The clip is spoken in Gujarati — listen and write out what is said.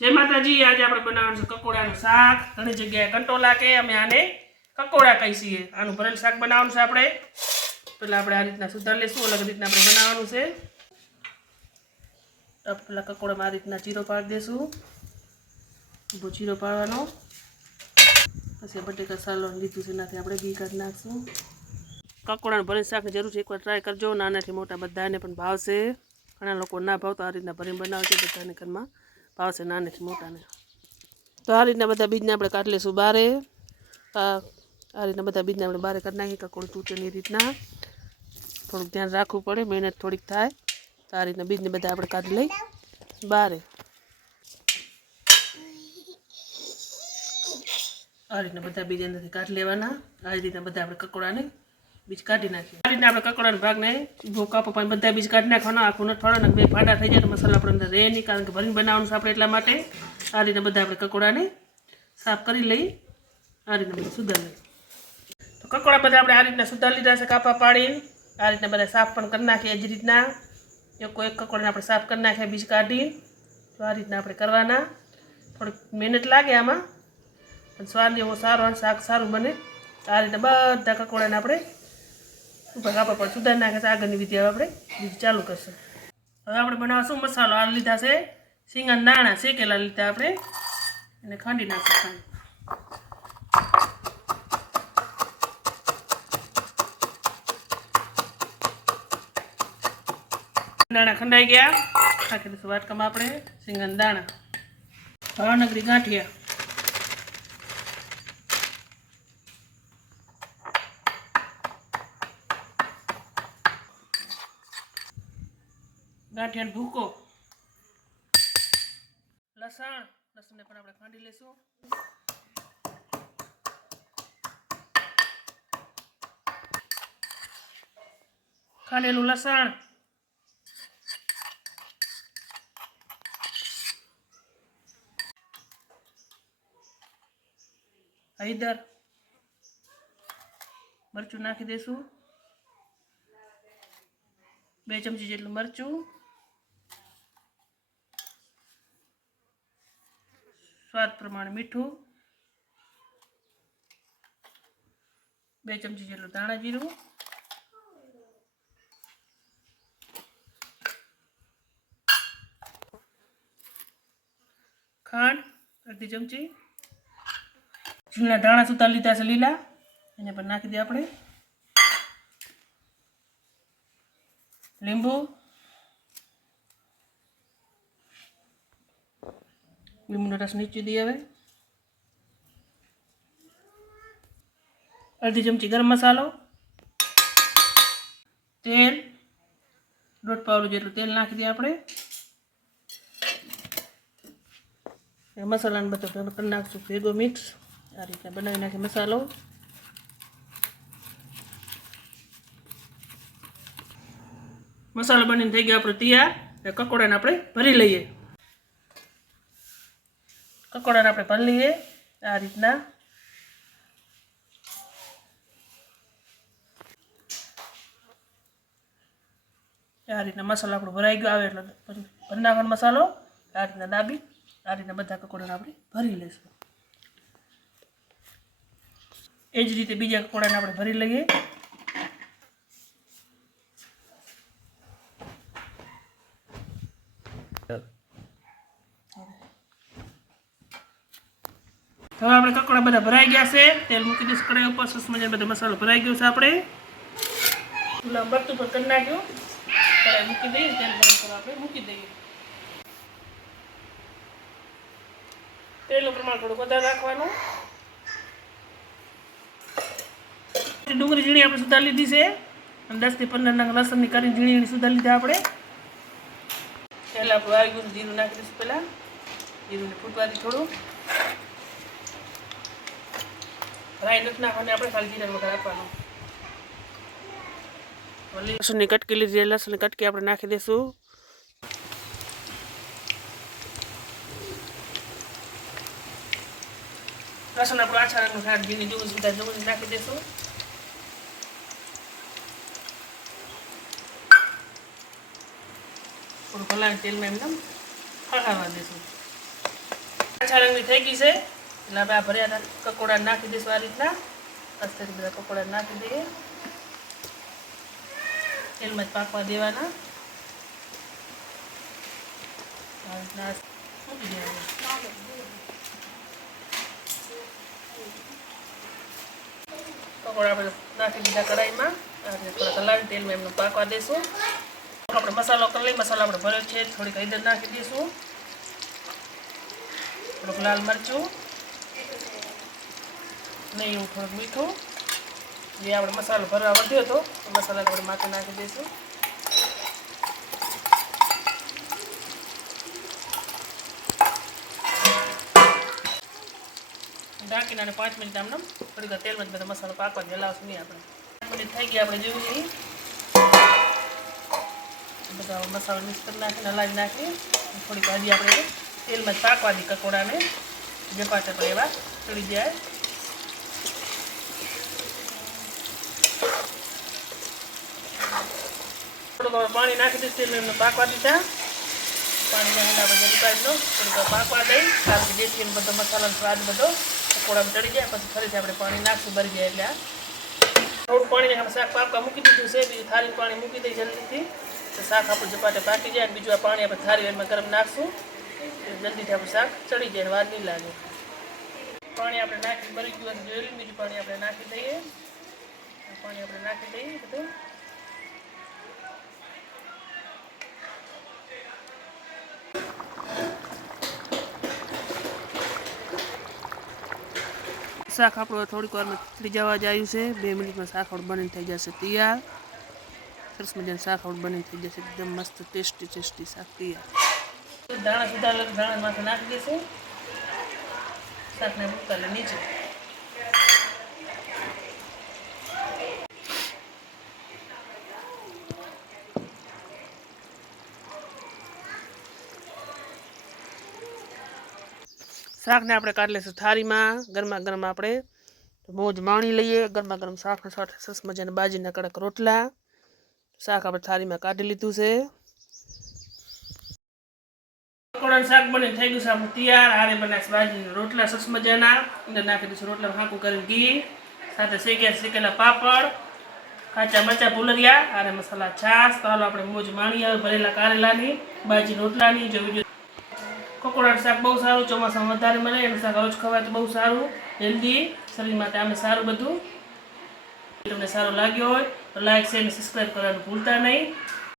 જય માતાજી, આજે આપણે બનાવવાનું છે કકોડાનું શાક. ઘણી જગ્યાએ કંટોલા કે અમે આને કકોડા કહી છીએ. આનું ભરેલ શાક બનાવવાનું છે આપણે. પેલા આપણે આ રીતના સુધાર લઈશું, અલગ રીતના આપણે બનાવવાનું છે. પેલા કકોડામાં આ રીતના જીરો પાડી દઈશું. ઊભો જીરો પાડવાનો. પછી બટેકા સાલો લીધું છે, એનાથી આપણે ઘી કાઢી નાખશું. કકોડાનું ભરેલ શાકની જરૂર છે, એકવાર ટ્રાય કરજો. નાનાથી મોટા બધાને પણ ભાવશે. ઘણા લોકો ના ભાવતો આ રીતના ભરીને બનાવશે બધાને ઘરમાં. ભાવશે નાનેથી મોટાને. તો આ રીતના બધા બીજને આપણે કાઢી લઈશું બારે. આ રીતના બધા બીજને આપણે બારે કાઢી નાખીએ કકોડ તૂટે એ રીતના. થોડુંક ધ્યાન રાખવું પડે, મહેનત થોડીક થાય. તો આ રીતના બીજને બધા આપણે કાઢી લઈ બારે. આ રીતના બધા બીજ અંદરથી કાઢી લેવાના. આ રીતના બધા આપણે કકોડાને બીજ કાઢી નાખીએ. રીતના આપણે કકડાના ભાગને ઊભો કાપો પણ બધા બીજ કાઢી નાખવાના. આખું ન ફાળો ને બે ફાડા થઈ જાય તો મસાલા આપણે અંદર રહે નહીં કારણ કે ભરીને બનાવવાનું છે આપણે એટલા માટે. આ રીતના બધા આપણે કકોડાને સાફ કરી લઈ આ રીતના બધા સુધાર તો કકોડા બધા આપણે આ રીતના સુધાર લીધા છે કાપા પાડીને. આ રીતના બધા સાફ પણ કરી નાખીએ એ જ રીતના. એક એક કકોડાને આપણે સાફ કરી નાખીએ બીજ કાઢી તો આ રીતના આપણે કરવાના. થોડીક મહેનત લાગે આમાં. અને સ્વાદ એવો સારો અને શાક સારું બને. આ રીતે બધા કકોડાને આપણે કાપડ પર સુધારી નાખે છે. આગળની વિધિ હવે આપણે બીજી ચાલુ કરશે. હવે આપણે બનાવશું મસાલો. આ લીધા છે સિંગા દાણા. શેકેલા લીધા આપણે. એને ખાંડી નાખશું. દાણા ખંડાઈ ગયા. નાખી દઈશું વાટકામાં આપણે સિંગન દાણા. ભાવનગરી ગાંઠિયા. ગાંઠિયાનો ભૂકો. લસણ. લસણને પણ આપણે ખાંડી લઈશું. ખાંડેલું લસણ. હૈદર મરચું નાખી દઈશું. બે ચમચી જેટલું મરચું. સ્વાદ પ્રમાણે મીઠું. બે ચમચી જેટલું ધાણા જીરું. ખાંડ, અડધી ચમચી. ઝીણા ધાણા સુતા લીધા છે લીલા. એને પણ નાખી દઈએ આપણે. લીંબુ. લીંબુનો રસ નીચી દઈએ હવે અડધી ચમચી ગરમ મસાલો તેલ દોઢ પાવડું જેટલું તેલ નાખી દઈએ આપણે મસાલાને બધો કરી નાખશું ભેગો મિક્સ આ રીતે બનાવી નાખીએ મસાલો મસાલો બનીને થઈ ગયો આપણે તૈયાર કકોડાને આપણે ભરી લઈએ કકોડાને આપણે ભરી લઈએ. આ રીતના. આ રીતના મસાલો આપણો ભરાઈ ગયો. આવે એટલે ભંડાગણ મસાલો. આ રીતના દાબી, આ રીતના બધા કકોડાને આપણે ભરી લઈશું. એ જ રીતે બીજા કકોડાને આપણે ભરી લઈએ. હવે આપણે કકડા બધા ભરાઈ ગયા છે. તેલ મૂકી દઈશું કડાઈ ઉપર. સરસ મજાનો બધો મસાલો ભરાઈ ગયો છે આપણે. ચૂલા બરતું પર કરી નાખ્યું. કડાઈ મૂકી દઈએ, તેલ ગરમ કરવા આપણે મૂકી દઈએ. તેલનું પ્રમાણ થોડું વધારે રાખવાનું. ડુંગળી ઝીણી આપણે સુધાર લીધી છે. અને દસથી પંદર નંગ લસણની કરીને ઝીણી ઝીણી સુધાર લીધા આપણે. પહેલાં આપણું આવી ગયું જીરું નાખી દઈશું પહેલાં. જીરુંને ફૂટવાથી થોડું. રાઈ નથી નાખવાની આપણે ખાલી જીરા વગર આપવાનું. લસણની કટકી લીધી લસણની કટકી આપણે નાખી દઈશું. લસણ આપણું આછા રંગનું ખાટ ભીની જોવું સીધા જોવું નાખી દઈશું. થોડું ભલાને તેલમાં એમને હળગાવવા દઈશું. આછા રંગની થઈ ગઈ છે. એટલે આપણે આ ભર્યા કકોડા નાખી દઈશું આ રીતના. અસ્તરી બધા કકોડા નાખી દઈએ. તેલમાં જ પાકવા દેવાના. પકોડા આપણે નાખી દીધા કડાઈમાં થોડા કલાક તેલમાં એમનું પાકવા દઈશું આપણે મસાલો કરી લઈએ. મસાલો આપણે ભર્યો છે. થોડીક હળદર નાખી દઈશું. થોડુંક લાલ મરચું. નહીં એવું થોડુંક મીઠું. જે આપણે મસાલો ભરવા વધ્યો હતો, એ મસાલા આપણે માથે નાખી દઈશું. ઢાંકીને અને પાંચ મિનિટ આમને થોડીક તેલમાં જ બધા મસાલો પાકવા જ હલાવશું નહીં આપણે. પાંચ મિનિટ થઈ ગઈ આપણે જોયું નહીં બધા મસાલો મિક્સ કરી નાખીને, હલાવી નાખી થોડીક હજી આપણે તેલમાં જ પાકવા દઈએ કકોડાને. જે પાછળ એવા ચડી જાય. પાણી નાખી તેલ એમને પાકવા દીધા પાણી જરી દો. થોડીક પાકવા દઈ કારણ કે બધો મસાલાનો સ્વાદ બધો પકોડામાં ચડી જાય. પછી ફરીથી આપણે પાણી નાખશું ભરી જાય એટલે થોડું પાણી શાક પાકવા મૂકી દીધું છે. બીજું થાળી પાણી મૂકી દઈ જલ્દીથી. શાક આપણું ઝપાટે પાકી જાય બીજું આ પાણી આપણે થાળી એમાં ગરમ નાખશું. જલ્દીથી આપણું શાક ચડી જાય વાર નહીં લાગે. પાણી આપણે નાખી ભરી ગયું જોયેલું બીજું પાણી આપણે નાખી દઈએ. પાણી આપણે નાખી દઈએ બધું. શાક આપણું થોડીક વારમાં થઈ જવા જ આવ્યું છે. બે મિનિટમાં શાક આવડ બની થઈ જશે તૈયાર. સરસ મજાનું શાક આવડ બની થઈ જશે. એકદમ મસ્ત, ટેસ્ટી ટેસ્ટી શાક તૈયાર. દાણા સુધારેલા દાણા માથે નાખી દઈશું. શાકને ઉતારે નીચે. શાકને આપણે કાઢી લઈશું થાળીમાં, ગરમા ગરમ આપણે મોજ માણી લઈએ. ગરમા ગરમ શાકને સાથે સરસ મજાના બાજીના કડક રોટલા. શાક આપણે થાળીમાં કાઢી લીધું છે. પકોડાનું શાક બની થઈ ગયું છે આપણું તૈયાર. આરે બનાવીશ બાજીના રોટલા, સરસ મજાના. અંદર નાખી દઈશું રોટલા હાંકું કરીને ઘી. સાથે શેક્યા શેકેલા પાપડ. કાચા મરચા ભૂલરિયા. આરે મસાલા છાશ. તો આપણે મોજ માણી આવે ભરેલા કારેલાની બાજી રોટલાની. જો વીડિયો કકોડાનું શાક બહુ સારું, ચોમાસામાં વધારે મળે, એનું શાક રોજ ખવાય તો બહુ સારું હેલ્ધી શરીર માટે આમે સારું બધું. તમને સારું લાગ્યો હોય તો લાઈક શેર અને સબસ્ક્રાઈબ કરવાનું ભૂલતા નહીં.